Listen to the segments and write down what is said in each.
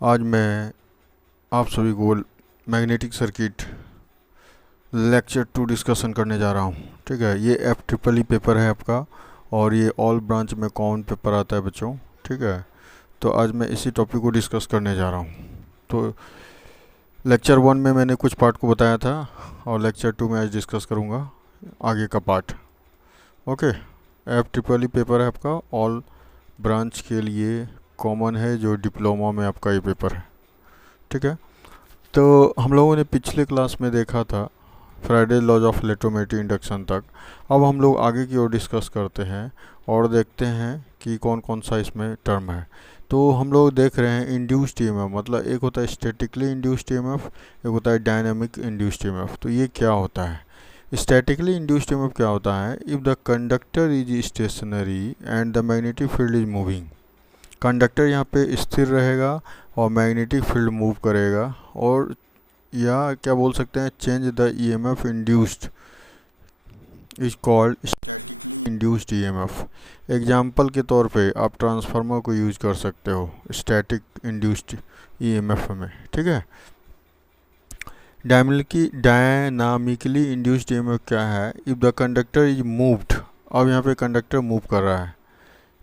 आज मैं आप सभी को मैग्नेटिक सर्किट लेक्चर 2 डिस्कशन करने जा रहा हूँ। ठीक है, ये एफ ट्रिपल ई पेपर है आपका और ये ऑल ब्रांच में कॉमन पेपर आता है बच्चों। ठीक है, तो आज मैं इसी टॉपिक को डिस्कस करने जा रहा हूँ। तो लेक्चर 1 में मैंने कुछ पार्ट को बताया था और लेक्चर 2 में आज डिस्कस करूँगा आगे का part. Okay, F triple E paper है आपका, ऑल ब्रांच के लिए कॉमन है, जो डिप्लोमा में आपका ये पेपर है। ठीक है, तो हम लोगों ने पिछले क्लास में देखा था Faraday laws of electromagnetic induction तक। अब हम लोग आगे की ओर डिस्कस करते हैं और देखते हैं कि कौन कौन सा इसमें टर्म है। तो हम लोग देख रहे हैं इंड्यूस्ड ईएमएफ, मतलब एक होता है स्टैटिकली इंड्यूस्ड ईएमएफ, एक होता है डायनामिक इंड्यूस्ड ईएमएफ। तो ये क्या होता है? स्टैटिकली इंड्यूस्ड ईएमएफ क्या होता है? If the conductor is stationary and the magnetic field is moving, conductor यहाँ पे स्थिर रहेगा और मैग्नेटिक फील्ड मूव करेगा, और या क्या बोल सकते हैं, change the EMF induced is called statically induced EMF. Example के तौर पे आप ट्रांसफार्मर को यूज कर सकते हो स्टैटिक इंड्यूस्ड ईएमएफ में। ठीक है, डायनामिकली इंड्यूस्ड ईएमएफ क्या है? If the conductor is moved, अब यहाँ पे कंडक्टर मूव कर रहा है।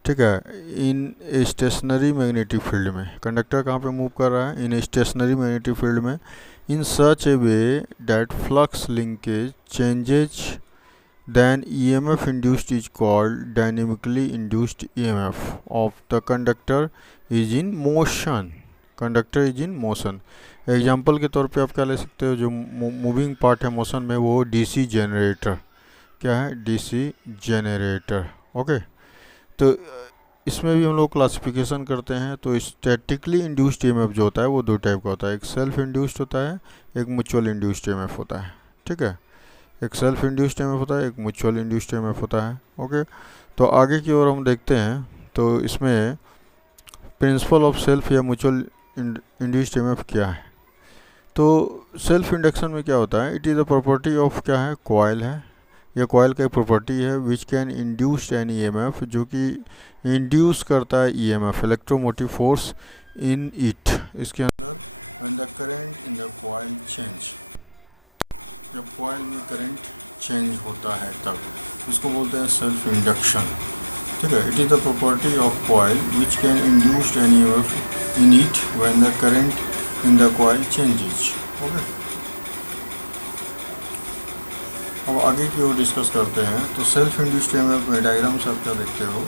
ठीक है, इन स्टेशनरी मैग्नेटिक फील्ड में कंडक्टर कहाँ पे मूव कर रहा है? इन स्टेशनरी मैग्नेटिक फील्ड में, in such a way that flux linkage changes then EMF induced is called dynamically induced EMF of the conductor is in motion. Conductor is in motion. Example के तौर पे आप क्या ले सकते हो? जो मूविंग पार्ट है मोशन में, वो डीसी जनरेटर। क्या है? DC generator. ओके, तो इसमें भी हम लोग क्लासिफिकेशन करते हैं। तो स्टैटिकली इंड्यूस्ड ईएमएफ जो होता है वो दो टाइप का होता है, एक सेल्फ इंड्यूस्ड होता है, एक म्यूचुअल इंड्यूस्ड ईएमएफ होता है। ठीक है, एक सेल्फ इंड्यूस्ड ईएमएफ होता है, एक म्यूचुअल इंड्यूस्ड ईएमएफ होता है। ओके, तो आगे की ओर हम देखते हैं। तो इसमें प्रिंसिपल ऑफ सेल्फ या म्यूचुअल इंड्यूस्ड ईएमएफ क्या है? तो सेल्फ इंडक्शन में क्या होता है? It is a property of, क्या है, कॉइल है। यह कॉइल का एक प्रॉपर्टी है which can induce N EMF, जो कि इंड्यूस करता है EMF, electromotive force in it, इसके अंदर। When the current in the coil change, जब कॉइल में करंट चेंज होता है तब इसको बोलते हैं सेल्फ इंडक्शन। ठीक है, it is the property of coil which can induce N EMF in it when the current in the coil changes. Okay, अब आगे की ओर डिस्कस करते हैं। तो सेल्फ इंड्यूस्ड ईएमएफ में डायग्राम से आप क्या देखते हो?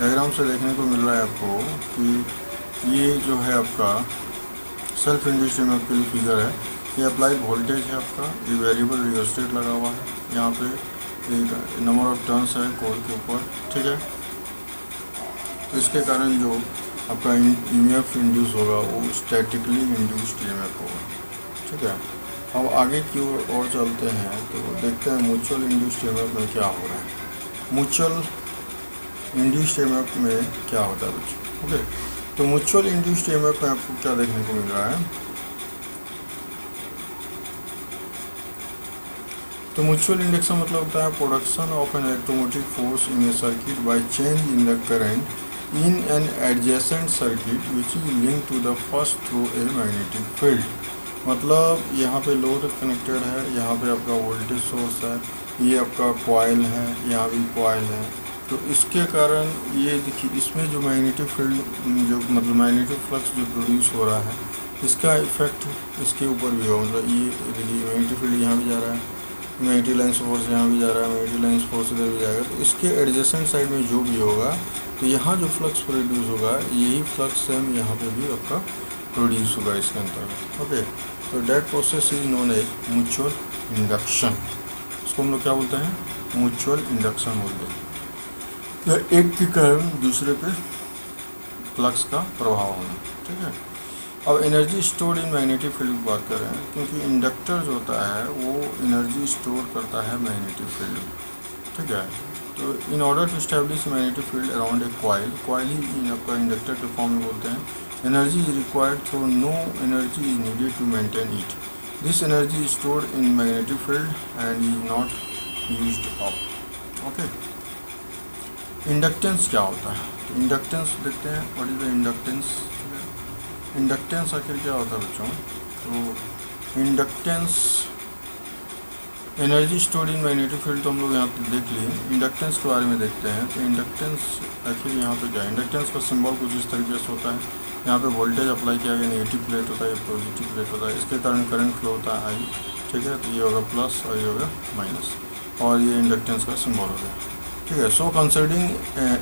डायग्राम से देखने को मिल रहा है आपको कि ये जो है आपका सेल्फ इंड्यूस्ड ईएमएफ के लिए फिगर है। ये अप्लाइड वोल्टेज है आपका, ये वेरिएबल रियोस्टेट लगा हुआ है, यहाँ पे एक नंबर ऑफ टर्न्स है कोर के ऊपर। ठीक है, तो इसके कारण जो आपका ईएमएफ इंड्यूस होगा वो स्टैटिकली इंड्यूस्ड ईएमएफ होगा। ठीक है, अब आगे की ओर और चलते हैं तो देखते हैं म्यूचुअल इंड्यूस्ड ईएमएफ में क्या हो रहा है। म्यूचुअल इंड्यूस्ड ईएमएफ में क्या होता है बच्चों? ओके, तो म्यूचुअल इंड्यूस्ड ईएमएफ में आपको क्या देखने को मिल रहा है? तो म्यूचुअल इंडक्शन मतलब होता है production of an electromotive force in a circuit by change in the current in an adjacent circuit which is link to the first through a magnetic field. मतलब यहाँ पे लोड कनेक्टेड है, यहाँ पे आपका वोल्टेज सोर्स है, ये आपका कॉइल है, यहाँ भी कॉइल है। तो इसके कारण ये देखिए, इसमें जो मैग्नेटिक फील्ड, जो मतलब मैग्नेटिक फ्लक्स जो प्रोड्यूस हो रहा है, इसका इफेक्ट इसके ऊपर भी होगा। मतलब ये देखिए, मैग्नेटिक फील्ड यहाँ भी जा रहा है, मैग्नेटिक लाइन फोर्स यहाँ भी जा रहा है, मैग्नेटिक लाइन फोर्स इधर भी जाएगा। तो इसके एडजेसेंट साइड में जो भी होगा, तो यहाँ जो फ्लक्स प्रोड्यूस होगा, यही फ्लक्स सेम यहाँ पे भी आपका प्रोड्यूस होगा इसके अंतर्गत। ओके, तो that process is known as mutual induction. इसको हम लोग क्या बोलते हैं? म्यूचुअल इंडक्शन बोलते हैं। तो एक के कारण दूसरे पे फ्लक्स का प्रभाव होना। ठीक है, अब energy stored in magnetic field की बात कर रहे हैं, क्योंकि इंडक्टर जो होता है वो एनर्जी स्टोर करता है मैग्नेटिक फील्ड में। ठीक है, तो in order to establish magnetic field around a coil ही आपका इंडक्टर के फॉर्म में बोलते हैं। Energy is required, so no energy is needed to maintain it. This energy is stored in magnetic field and is not used up. Okay. Inductance क्या होता है? Inductance देखते हैं, what is the inductance. Inductance आखिर क्या होता है बच्चों? तो inductance energy stored in magnetic field तो हम लोग यहाँ पे देख लिए। इंडक्टेंस के बारे में देखते हैं। तो इंडक्टेंस आखिर यहाँ पे क्या है? इंडक्टेंस का सिंबल कुछ इस तरीके से होता है। यहाँ पे वोल्टेज अप्लाई किया गया, नेगेटिव प्लेट होता है, पॉजिटिव प्लेट होता है, इसके कारण करंट फ्लो होता है आई, ठीक है। तो ये होगा प्लस और ये होगा माइनस, और ये इंडक्टेंस का सिंबल हो गया, ठीक है। So considering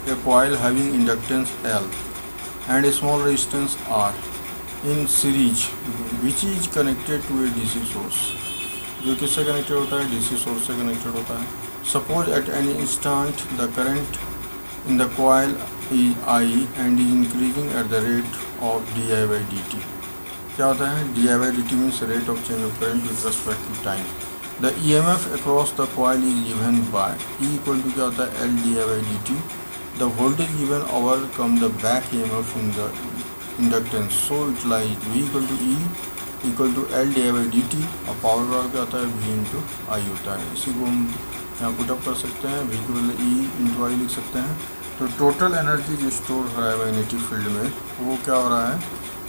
a coil having inductance L and a small resistance R in series which is connected to a DC source, जो किससे कनेक्टेड होता है? डीसी सोर्स से कनेक्टेड होता है। Suppose at any instant the current in the coil is I and is increasing at the rate of d I by d t. क्या होता है? D I by d t means rate of change of current with respect to time. The E M F across the coil is given by E equal to क्या होता है? L d I by d t. The voltage given overcome the back E M F in the inductance, so it lies V equal to E equal to L d I by d t, और power law क्या होता है? We into आई होता है। इसी को हम यहाँ पुटअप कर सकते हैं, वी को बदले ई इंटू आई लिख सकते हैं। तो टोटल एनर्जी जो स्टोर हो रहा है मैग्नेटिक फील्ड में, वो क्या हो रहा है?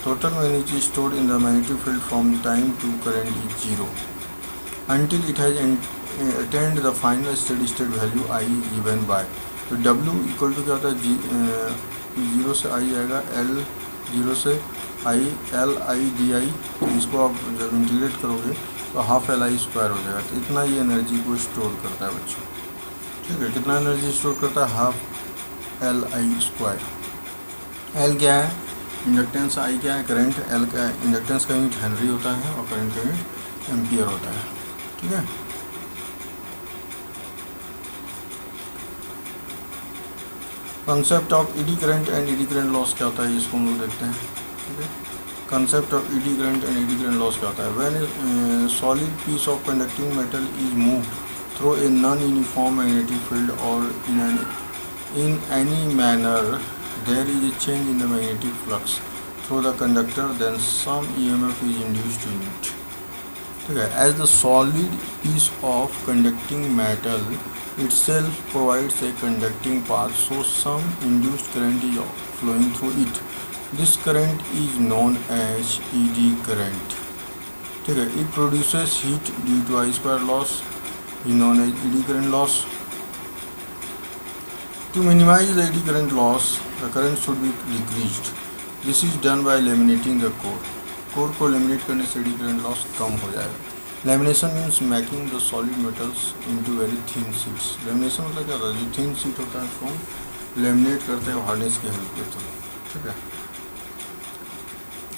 Total energy stored in the magnetic field from time to current is zero until it has attained the final steady state value I given by। तो W इक्वल टू क्या होता है? जीरो से आई आएगा, L जीरो से आई, L I D I. तो इसको आप जब इंटीग्रेट करोगे तो हाफ एल आई स्क्वायर हो जाएगा। तो इतना ये एनर्जी को स्टोर करता है बच्चों, ठीक है। कितना एनर्जी स्टोर करता है? Half L I square. L क्या है? इंडक्टेंस। आई क्या है? करंट। एल क्या है? इंडक्टेंस का यूनिट हेनरी होता है और करंट का यूनिट एम्पियर होता है, ठीक है। Concept of eddy current and eddy current loss क्या होता है? इसको हम लोग देखते हैं, ठीक है। Concept of eddy current and eddy current loss क्या होता है? When solid piece of conducting metal is moved through a non uniform magnetic field और in any manner there is a change in the magnetic flux through the conductor, then some EMF is induced in it, ठीक है। As the solid piece of conducting metal itself provides a conducting path, so some induced current is flowing through it. This current is known as ED current, ठीक है। It produces heat due to I square loss, is known as ED current loss. To minimize the eddy current loss, the current should be decreased. This is done by laminating the core. Core को laminate करने से eddy current loss कम हो जाएगा। Lamination means making the solid metals into very thin sheets. Lamination मतलब क्या होता है? जो थिन शीट होता है उसको लेमिनेट करते हैं हार्डनेस की हेल्प लेते हैं, ठीक है।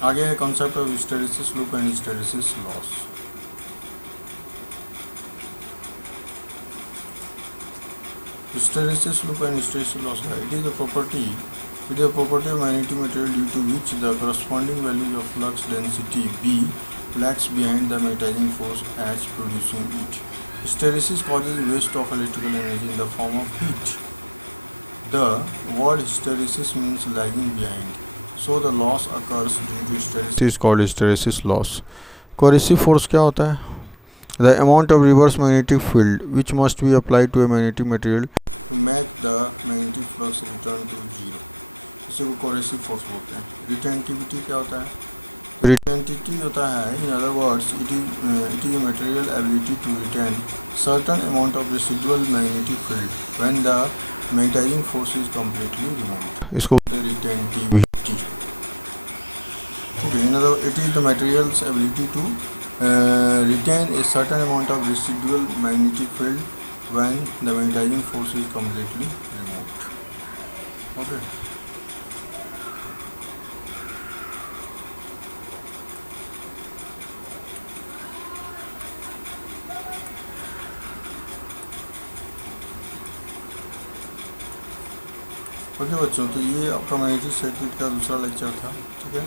आगे है concept of hysteresis loop and hysteresis loss. Hysteresis loop and hysteresis loss, it is the property of magnetic material due to which the corresponding value of flux density B lags behind the magnetizing force H producing it. Hysteresis causes waste of electrical energy in the form of heat. The word hysteresis means lagging behind, so the loss occurs due to hysteresis is called hysteresis loss. Coercive force क्या होता है? The amount of reverse magnetic field which must be applied to a magnetic material to make the magnetic flux return to zero, इसे को coercive force बोलते हैं। Retentivity क्या होता है? Retentivity होता है, in other words, it is a material ability to retain certain amount of residual magnetic field when the magnetizing force is completely removed. इसको बोलते हैं retentivity, okay. In other words, it is the material's ability to retain a certain amount of residual magnetic field when the magnetizing force is completely removed, okay. Okay बच्चों, तो ये आपका magnetic circuit का दूसरा lecture था, ठीक है।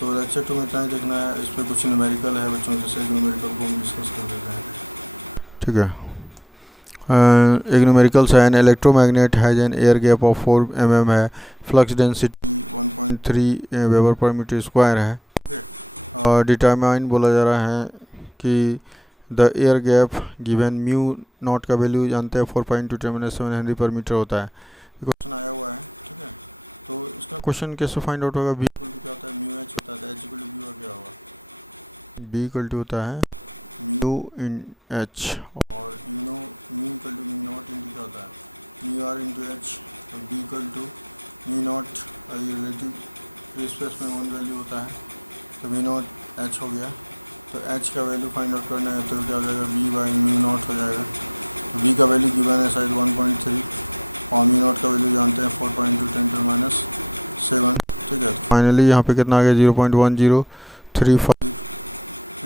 तो लेक्चर 2 में इतना ही देखना है। इस पर कुछ न्यूमेरिकल है बच्चों, जैसे एक न्यूमेरिकल को हम डिस्कस कर देते हैं, ठीक है। एक न्यूमेरिकल्स है, an electromagnet has an air gap of 4 mm है, flux density 1.3 weber per metre square है, ठीक है। और डिटरमाइन बोला जा रहा है कि the air gap given mu naught का वैल्यू जानते हैं 4.2 हेनरी पर मीटर होता है। क्वेश्चन आया हुआ है, ठीक है। तो इसका क्वेश्चन कैसे फाइंड आउट होगा? बी इक्वल टू क्या होता है? म्यू एच होता है तो एच इक्वल टू बी और क्या होगा, बी इक्वल टू होता है म्यू इन एच, और you know mu equal to mu naught into क्या होता है म्यू आर इंटू एच, तो B equal to mu naught relative free space में वन वैल्यू होता है तो म्यू नॉट एच हो गया। तो एच का वैल्यू फाइंड आउट करना है तो क्या हो जाएगा बी बाई म्यू नॉट हो जाएगा। तो बी का वैल्यू गिवन है शायद 1.3 और म्यू नॉट का वैल्यू जानते हैं 4.2 10⁻⁷, ठीक है। तो फाइनली यहाँ पे कितना आ गया 0.1035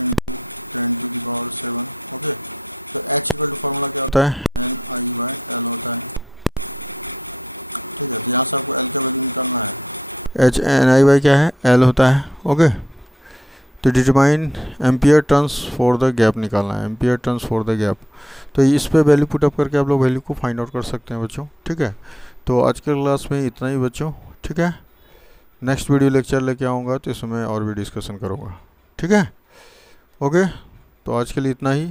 इंटू 10⁻⁷, ओके। तो एच इक्वल टू फार्मूला क्या होता है एन आई बाई एल होता है, ठीक है। तो यहाँ से आपको एल का वैल्यू निकालना है, एच एन आई बाई क्या है एल होता है, ओके। तो determine ampere turns for the gap निकालना है, ampere turns for the gap. तो इस पे वैल्यू पुट अप करके आप लोग वैल्यू को फाइंड आउट कर सकते हैं बच्चों, ठीक है। तो आज के क्लास में इतना ही बच्चों, ठीक है। नेक्स्ट वीडियो लेक्चर लेके आऊँगा तो इसमें और भी डिस्कशन करूँगा, ठीक है, ओके। तो आज के लिए इतना ही।